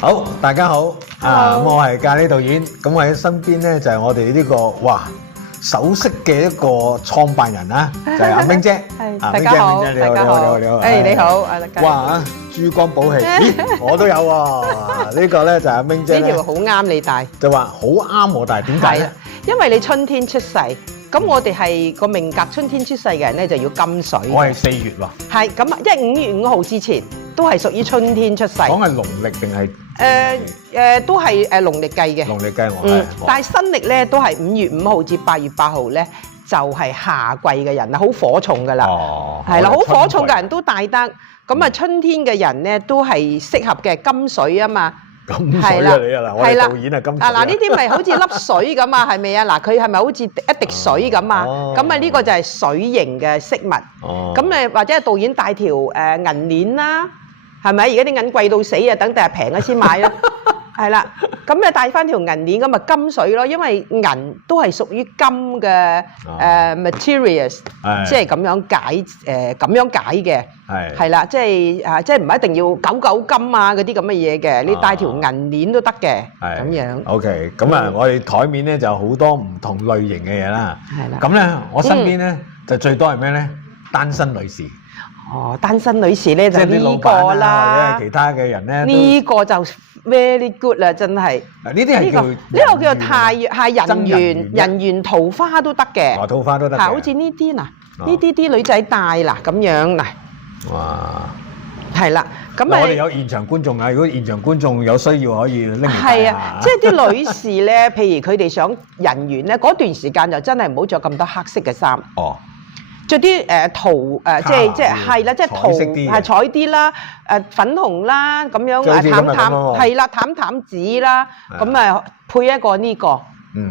好，大家好，咁我係咖喱導演，咁我喺身邊咧就係我哋呢個首飾嘅一個創辦人啦，就係阿明姐。係，大家好，你好，你好，你好。誒，你好，哇，珠光寶氣，咦，我都有喎。呢個咧就係阿明姐咧，呢條好啱你戴，就話好啱我戴，點解咧？因為你春天出世，咁我哋係個命格春天出世嘅人咧就要金水。我係4月喎。係咁，因為5月5號之前都係屬於春天出世。講係農曆定係？都係農曆計嘅。農曆計我係。但係新曆咧都係5月5號至8月8號咧，就係夏季嘅人啦，好火重㗎啦。哦。係啦，好火重嘅人都戴得。咁啊，春天嘅人咧都係適合嘅金水啊嘛。金水啊你啊嗱，我係導演啊金水。嗱呢啲咪好似粒水咁啊，係咪啊？嗱，佢係咪好似一滴水咁啊？咁啊呢個就係水型嘅飾物。哦。咁誒或者係導演戴條銀鏈啦，係咪？而家啲銀貴到死啊，等第日平咗先買啦。係啦，咁你戴翻條銀鏈咁啊金水咯，因為銀都係屬於金嘅materials，即係咁樣解嘅，係啦，即係唔一定要99金啊嗰啲咁嘅嘢嘅，你戴條銀鏈都得嘅，咁樣。OK， 咁啊，我哋台面咧就好多唔同類型嘅嘢啦。係啦。咁咧，我身邊咧就最多係咩咧？單身女士。哦，單身女士咧就呢個啦，或者係其他嘅人咧。呢個就 very good 啦，真係。呢啲係叫呢個叫做太陽係人緣桃花都得嘅。哦，桃花都得。係好似呢啲嗱，呢啲啲女仔戴嗱咁樣嗱。哇！係啦，咁啊。我哋有現場觀眾啊，如果現場觀眾有需要可以拎嚟睇下。係啊，即係啲女士咧，譬如佢哋想人緣咧，嗰段時間就真係唔好着咁多黑色嘅衫。哦。着啲桃即係啦，即係桃係彩啲啦，粉紅啦咁樣淡淡紫啦，咁啊配一個呢個，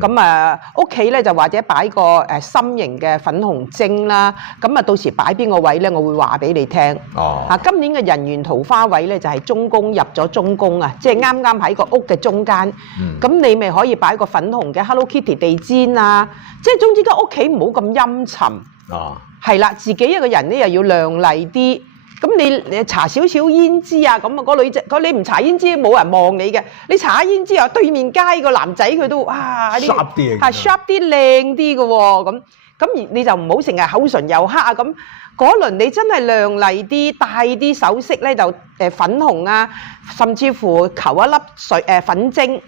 咁啊屋企咧就或者擺個心形嘅粉紅晶啦，咁啊到時擺邊個位咧，我會話俾你聽。哦，啊今年嘅人緣桃花位咧就係中宮入咗中宮啊，即係啱啱喺個屋嘅中間。咁你咪可以擺個粉紅嘅 Hello Kitty 地氈啊，即係總之間屋企唔好咁陰沉。哦。係啦，自己一個人咧又要亮麗啲，咁你搽少少胭脂啊，咁啊嗰女仔，你唔搽胭脂冇人望你嘅，你搽下胭脂啊，對面街個男仔佢都sharp 啲，係 sharp 啲靚啲嘅喎，咁你就唔好成日口唇又黑啊，咁嗰輪你真係亮麗啲，戴啲首飾咧就粉紅啊，甚至乎求一粒粉晶。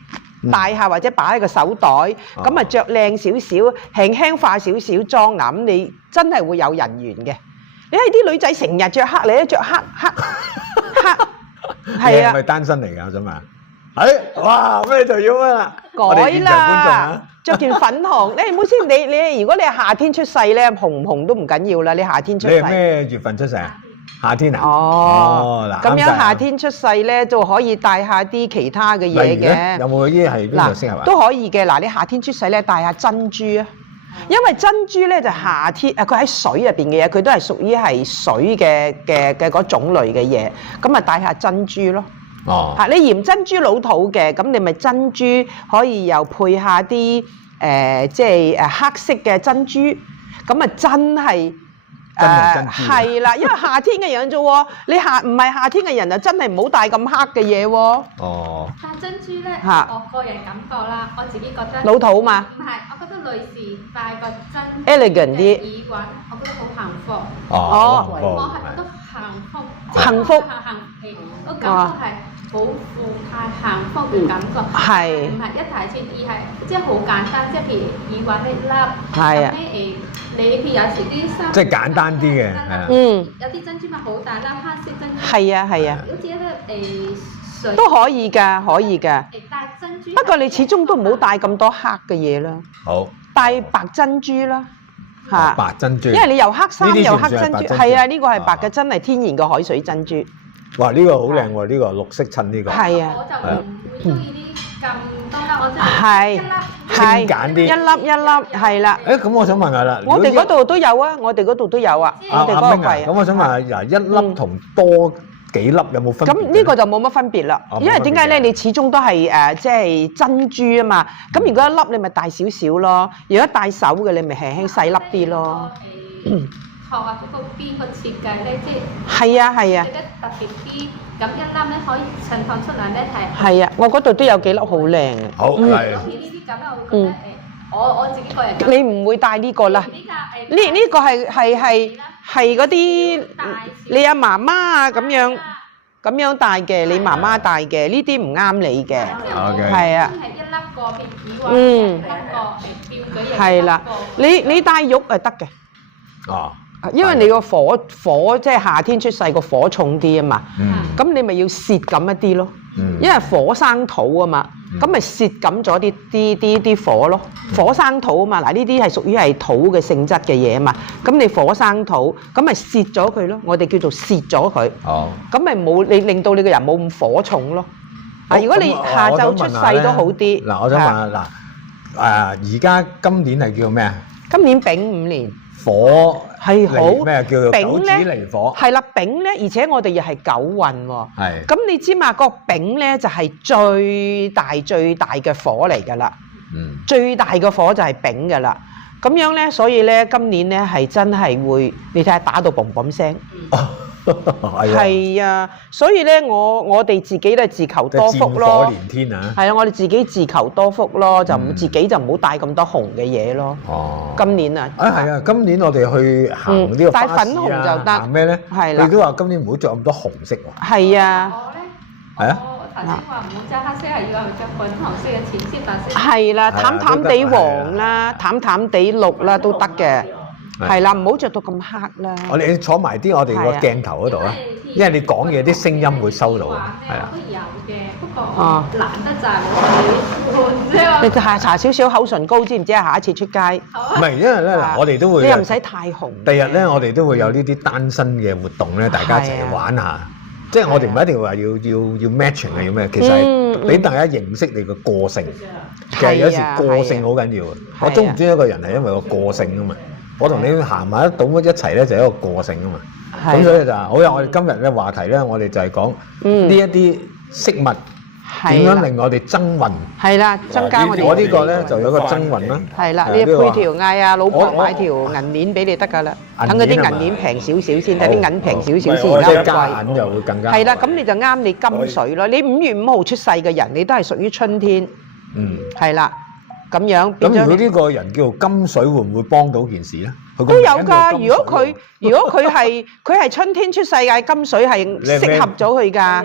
戴下或者擺喺個手袋，咁啊着靚少少，輕輕化少少妝，嗱咁你真係會有人緣嘅。你睇啲女仔成日着黑，你都着黑，係啊。你係咪單身嚟㗎？我想問。哇咩就要咩啦？改啦，着件粉紅。你唔好先，你如果你係夏天出世咧，紅唔紅都唔緊要啦。你夏天出世。你係咩月份出世啊？夏天啊？哦，嗱，咁樣夏天出世咧，就可以戴下啲其他嘅嘢嘅。有冇啲係邊度適合啊？都可以嘅。嗱，你夏天出世咧，戴下珍珠啊，因為珍珠咧就夏天佢喺水入邊嘅嘢，佢都係屬於係水嘅嗰種類嘅嘢。咁啊，戴下珍珠咯。哦。嚇，你嫌珍珠老土嘅，咁你咪珍珠可以又配下啲即係黑色嘅珍珠，咁啊真係。係啦，因為夏天嘅人啫喎，你唔係夏天嘅人就真係唔好戴咁黑嘅嘢喎。哦。戴珍珠咧，我個人感覺啦，我自己覺得老土嘛。唔係，我覺得女士戴個珍珠 elegant 啲耳環，我覺得好幸福。哦。我係覺得幸福。幸福。我感覺係好富態幸福嘅感覺。係。唔係一提錢，而係即係好簡單，即係譬如耳環呢粒。係啊。你譬如有時啲衫即係簡單啲嘅，係啊。有啲珍珠咪好大粒黑色珍珠。係啊係啊。好似一粒水都可以㗎，可以㗎。戴珍珠。不過你始終都唔好戴咁多黑嘅嘢啦。好。戴白珍珠啦，嚇。白珍珠。因為你又黑衫又黑珍珠，係啊，呢個係白嘅，真係天然嘅海水珍珠。哇！呢個好靚喎，呢個綠色襯呢個。係啊。我就唔會中意啲咁多啦，我真係一粒。係，一粒一粒係啦。誒，咁我想問下啦，我哋嗰度都有啊，我哋嗰度都有啊，我哋嗰個櫃。咁我想問下，嗱，一粒同多幾粒有冇分別？咁呢個就冇乜分別啦，因為點解咧？你始終都係即係珍珠啊嘛。咁如果一粒你咪大少少咯，如果戴手嘅你咪輕輕細粒啲咯。學啊嗰個邊個設計咧，即係啊係啊係，得特別啲，咁一粒咧可以襯托出嚟咧係。係啊，我嗰度都有幾粒好靚嘅。好係。好似呢啲咁啊，我會覺得我自己個人。你唔會戴呢個啦？呢個係嗰啲你阿媽媽啊咁樣戴嘅，你媽媽戴嘅，呢啲唔啱你嘅。係啊。係一粒個別以話一粒個標舉型。係啦，你戴玉係得嘅。哦。因為你個火即係夏天出世個火重啲啊嘛。咁你咪要攝緊一啲咯。因為火生土啊嘛，咁咪攝緊咗啲火咯。火生土啊嘛，嗱呢啲係屬於係土嘅性質嘅嘢啊嘛。咁你火生土，咁咪攝咗佢咯。我哋叫做攝咗佢。哦。咁咪冇你令到你個人冇咁火重咯。啊，如果你下晝出世都好啲。嗱，我想問下而家今年係叫咩啊？今年丙午年。火係好咩叫做九子丙離火？係啦，丙咧，而且我哋又係九運喎。係。咁你知嘛？個丙咧就係最大嘅火嚟㗎啦。最大嘅火就係丙㗎啦。咁樣咧，所以咧今年咧係真係會，你睇下打到嘣嘣聲。係啊，所以咧我哋自己咧自求多福咯。戰火連天啊！係啊，我哋自己自求多福咯，就唔自己就唔好帶咁多紅嘅嘢咯。哦，今年啊，係啊，今年我哋去行呢個花市啊，帶粉紅就得。行咩咧？係啦。你都話今年唔好着咁多紅色喎。係啊。我咧，我頭先話唔好着黑色，係要着粉紅色嘅淺色白色。係啦，淡淡地黃啦，淡淡地綠啦都得嘅。係啦，唔好着到咁黑啦。我哋坐埋啲我哋個鏡頭嗰度啊，因為你講嘢啲聲音會收到啊。係啊。都有嘅，不過難得就係冇你換啫。你搽少少口唇膏，知唔知啊？下一次出街。唔係，因為咧嗱，我哋都會。你又唔使太紅。第日咧，我哋都會有呢啲單身嘅活動咧，大家一齊玩下。即係我哋唔一定話要 matching 係要咩，其實係俾大家認識你個個性。其實有時個性好緊要啊。我中唔中意一個人係因為個個性啊嘛。我同你行埋一度一齊咧，就係一個個性啊嘛。咁所以就好啦。我哋今日嘅話題咧，我哋就係講呢一啲飾物點樣令我哋增運。係啦，增加我哋。我呢個咧就有個增運啦。係啦，你配條嗌啊老婆買條銀鏈俾你得㗎啦。等嗰啲銀鏈平少少先，睇啲銀平少少先，即係加銀就會更加。係啦，咁你就啱你金水咯。你5月5號出世嘅人，你都係屬於春天。係啦。咁樣，咁如果呢個人叫做金水，會唔會幫到件事咧？都有㗎。如果佢係春天出世嘅金水，係適合咗佢㗎。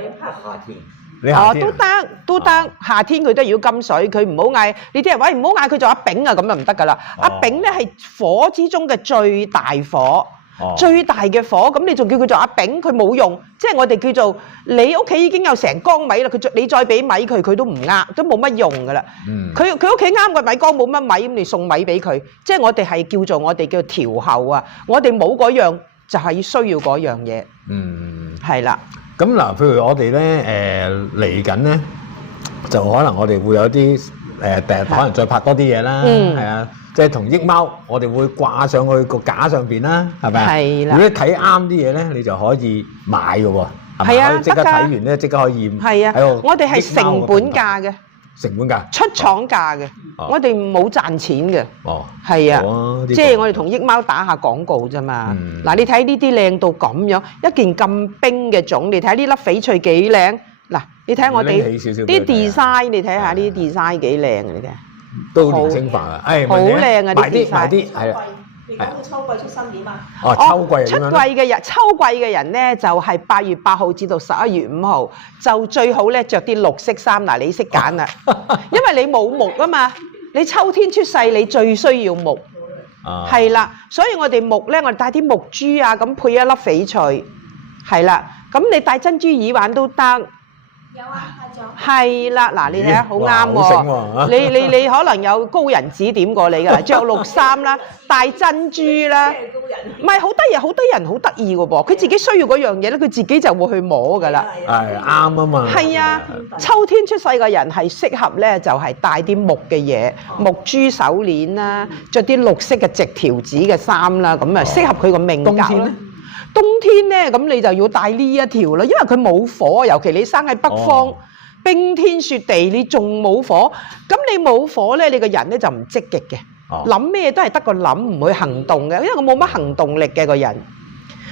都得。夏天佢都要金水，佢唔好嗌呢啲人喂，唔好嗌佢做阿丙啊，咁就唔得㗎啦。阿丙咧係火之中嘅最大火。最大嘅火，咁你仲叫佢做阿丙，佢冇用。即係我哋叫做你屋企已經有成缸米啦，你再俾米佢，佢都唔啱，都冇乜用噶啦。佢屋企啱個米缸冇乜米，咁你送米俾佢。即係我哋係叫做調後啊，我哋冇嗰樣就係需要嗰樣嘢。係啦。咁嗱，譬如我哋咧嚟緊咧，就可能我哋會有啲第日可能再拍多啲嘢啦，係啊。即係同益貓，我哋會掛上去個架上邊啦，係咪啊？係啦。如果睇啱啲嘢咧，你就可以買嘅喎。係啊，即刻睇完咧，即刻可以。係啊。我哋係成本價嘅。成本價。出廠價嘅。我哋冇賺錢嘅。哦。係啊。即係我哋同益貓打下廣告啫嘛。嗱，你睇呢啲靚到咁樣，一件咁冰嘅種，你睇呢粒翡翠幾靚。嗱，你睇我哋啲 design， 你睇下呢啲 design 幾靚啊！你睇。都年青化啊！好靚啊！啲 design 係啦。你講到秋季出新點啊？哦，秋季出季嘅人，秋季嘅人咧就係8月8號至到11月5號，就最好咧着啲綠色衫。嗱，你識揀啦，因為你冇木啊嘛。你秋天出世，你最需要木。係啦，所以我哋木咧，我哋戴啲木珠啊，咁配一粒翡翠。係啦，咁你戴珍珠耳環都得。有啊。係啦，嗱，你睇下好啱喎。你可能有高人指點過你㗎，着綠衫啦，戴珍珠啦。唔係好得意，好多人好得意㗎噃。佢自己需要嗰樣嘢咧，佢自己就會去摸㗎啦。係啱啊嘛。係啊，秋天出世嘅人係適合咧，就係戴啲木嘅嘢，木珠手鏈啦，着啲綠色嘅直條子嘅衫啦，咁啊適合佢個命格啦。冬天咧，咁你就要戴呢一條啦，因為佢冇火，尤其你生喺北方。冰天雪地，你仲冇火，咁你冇火咧，你個人咧就唔積極嘅，諗咩都係得個諗，唔會行動嘅，因為我冇乜行動力嘅個人。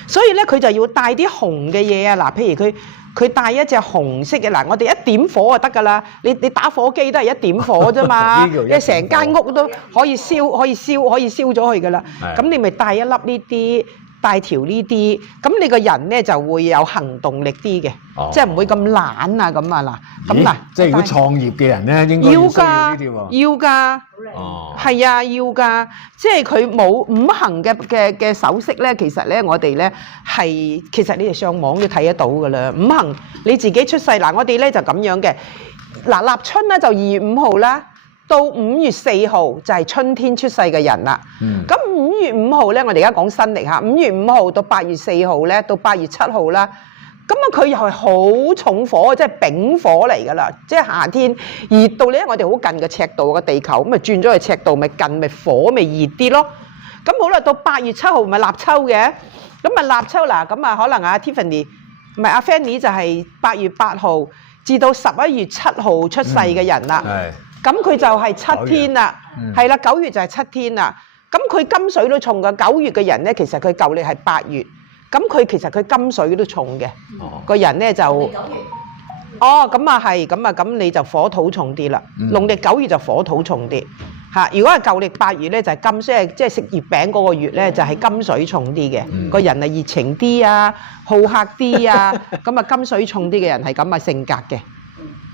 所以咧，佢就要帶啲紅嘅嘢啊！嗱，譬如佢帶一隻紅色嘅嗱，我哋一點火就得㗎啦。你打火機都係一點火啫嘛，你成間屋都可以燒咗佢㗎啦。咁你咪帶一粒呢啲，帶條呢啲，咁你個人咧就會有行動力啲嘅，即係唔會咁懶啊咁啊嗱。咁嗱，即係如果創業嘅人咧，應該要需要呢啲喎。要㗎。哦，係啊，要㗎，即係佢冇五行嘅首飾咧，其實咧我哋咧係，其實你哋上網都睇得到㗎啦。五行你自己出世嗱，我哋咧就咁樣嘅，嗱立春咧就2月5號啦，到5月4號就係春天出世嘅人啦。咁5月5號咧，我哋而家講新歷嚇，5月5號到8月4號咧，到8月7號啦。咁啊，佢又係好重火，即係丙火嚟㗎啦，即係夏天熱到咧，我哋好近嘅赤道嘅地球，咁啊轉咗去赤道，咪近咪火咪熱啲咯。咁好啦，到8月7號咪立秋嘅，咁啊立秋嗱，咁啊可能阿 Tiffany 唔係阿 Fanny 就係8月8號至到11月7號出世嘅人啦。咁佢就係7天啦，係啦，9月就係7天啦。咁佢金水都重㗎，9月嘅人咧，其實佢舊歷係8月。咁佢其實佢金水都重嘅，個人咧就哦咁啊係，咁你就火土重啲啦。農曆9月就火土重啲嚇。如果係舊歷8月咧，就係金水，即係食月餅嗰個月咧，就係金水重啲嘅。個人啊熱情啲啊，好客啲啊，咁啊金水重啲嘅人係咁嘅性格嘅，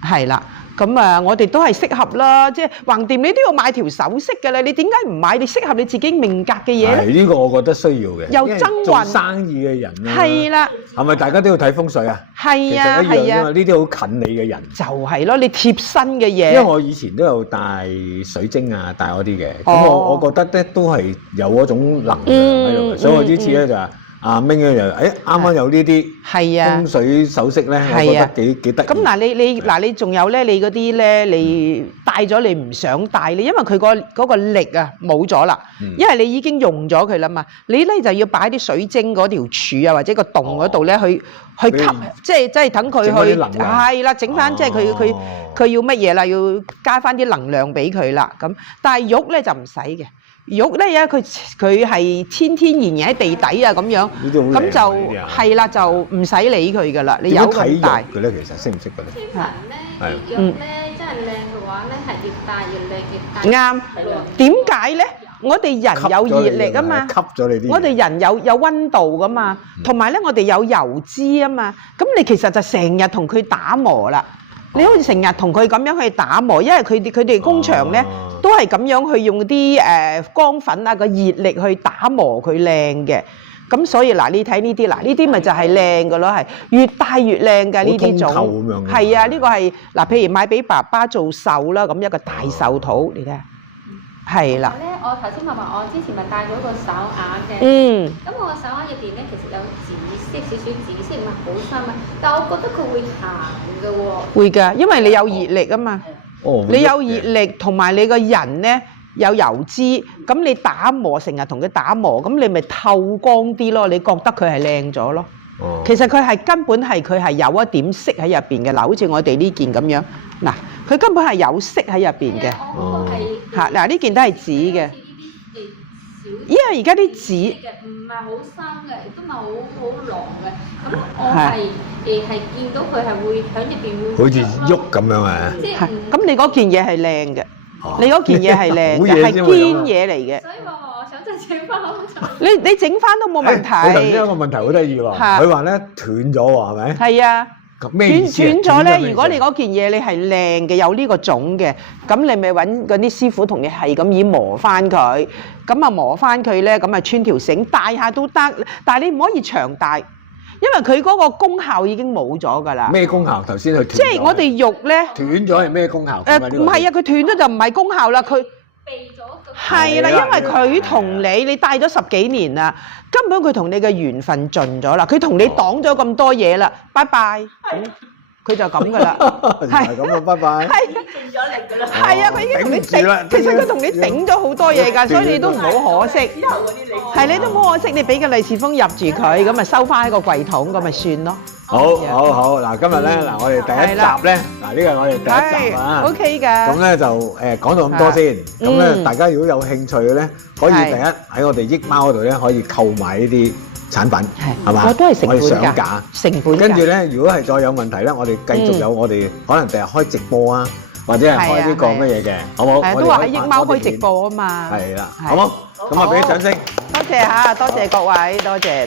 係啦。咁啊，我哋都係適合啦，即係橫掂你都要買條首飾嘅咧，你點解唔買你適合你自己命格嘅嘢咧？呢個我覺得需要嘅。又爭運，做生意嘅人咧，係啦，係咪大家都要睇風水啊？係啊，其實一樣啫嘛，呢啲好近你嘅人。就係咯，你貼身嘅嘢。因為我以前都有帶水晶啊，帶嗰啲嘅，咁我覺得咧都係有嗰種能量喺度嘅，所以我呢次咧就話。阿明咧就啱啱有呢啲風水首飾咧，我覺得幾得意。咁嗱你仲有咧，你嗰啲咧，你戴咗你唔想戴你，因為佢嗰個力啊冇咗啦，因為你已經用咗佢啦嘛。你咧就要擺啲水晶嗰條柱啊，或者個洞嗰度咧去吸，即係等佢去係啦，整翻即係佢要乜嘢啦，要加翻啲能量俾佢啦。咁但係玉咧就唔使嘅。玉咧，佢係天然喺地底啊咁樣，咁就係啦，就唔使理佢噶啦。你有咁大嘅咧，其實識唔識嘅咧？天文咧，玉咧真係靚嘅話咧，係越戴越靚越戴。啱。點解咧？我哋人有熱力啊嘛，吸咗你啲。我哋人有溫度噶嘛，同埋咧我哋有油脂啊嘛，咁你其實就成日同佢打磨啦。你好似成日同佢咁樣去打磨，因為佢哋工場咧都係咁樣去用啲光粉啊個熱力去打磨佢靚嘅。咁所以嗱，你睇呢啲嗱，呢啲咪就係靚嘅咯，係越戴越靚嘅呢啲種。係啊，呢個係嗱，譬如買俾爸爸做壽啦，咁一個大壽土，你睇下。係啦。我頭先我之前咪戴咗個手鐲嘅。咁我個手鐲入邊咧，其實有紫色少少紫色，唔係好深啊。但我覺得佢會行嘅喎。會㗎，因為你有熱力啊嘛。你有熱力同埋你個人咧有油脂，咁你打磨成日同佢打磨，咁你咪透光啲咯。你覺得佢係靚咗咯。其實佢係根本係佢係有一點色喺入邊嘅嗱，好似我哋呢件咁樣嗱，佢根本係有色喺入邊嘅。嚇嗱，呢件都係紫嘅。因為而家啲紫唔係好深嘅，亦都唔係好狼嘅。咁我係見到佢係會喺入邊會好似喐咁樣啊！咁你嗰件嘢係靚嘅，你嗰件嘢係靚嘅，係堅嘢嚟嘅。所以我想再整翻好彩。你整翻都冇問題。你頭先有個問題好得意喎，佢話咧斷咗喎，係咪？係啊。斷咗咧，如果你嗰件嘢你係靚嘅，有呢個種嘅，咁你咪揾嗰啲師傅同你係咁以磨翻佢，咁啊磨翻佢咧，咁啊穿條繩戴下都得，但係你唔可以長戴，因為佢嗰個功效已經冇咗㗎啦。咩功效？頭先佢即係我哋玉咧斷咗係咩功效？唔係啊，佢斷咗就唔係功效啦，佢係啦，因為佢同你戴咗10幾年啦，根本佢同你嘅緣分盡咗啦，佢同你擋咗咁多嘢啦，拜拜，佢就咁噶啦，係咁啊，拜拜，係盡咗力噶啦，係啊，佢已經同你頂，其實佢同你頂咗好多嘢㗎，所以你都唔好可惜，係你都唔好可惜，你俾個利是封入住佢，咁咪收翻喺個櫃桶，咁咪算咯。好，嗱，今日咧嗱，我哋第一集咧，嗱呢個係我哋第一集啊，OK 㗎。咁咧就講到咁多先，咁咧大家如果有興趣嘅咧，可以第一喺我哋益貓嗰度咧可以購買呢啲產品，係嘛？我都係成本上架，成本。跟住咧，如果係再有問題咧，我哋繼續有我哋可能第日開直播啊，或者係開呢個乜嘢嘅，好冇？係都話喺益貓開直播啊嘛。係啦，好冇？咁啊，俾啲掌聲。多謝嚇，多謝各位，多謝。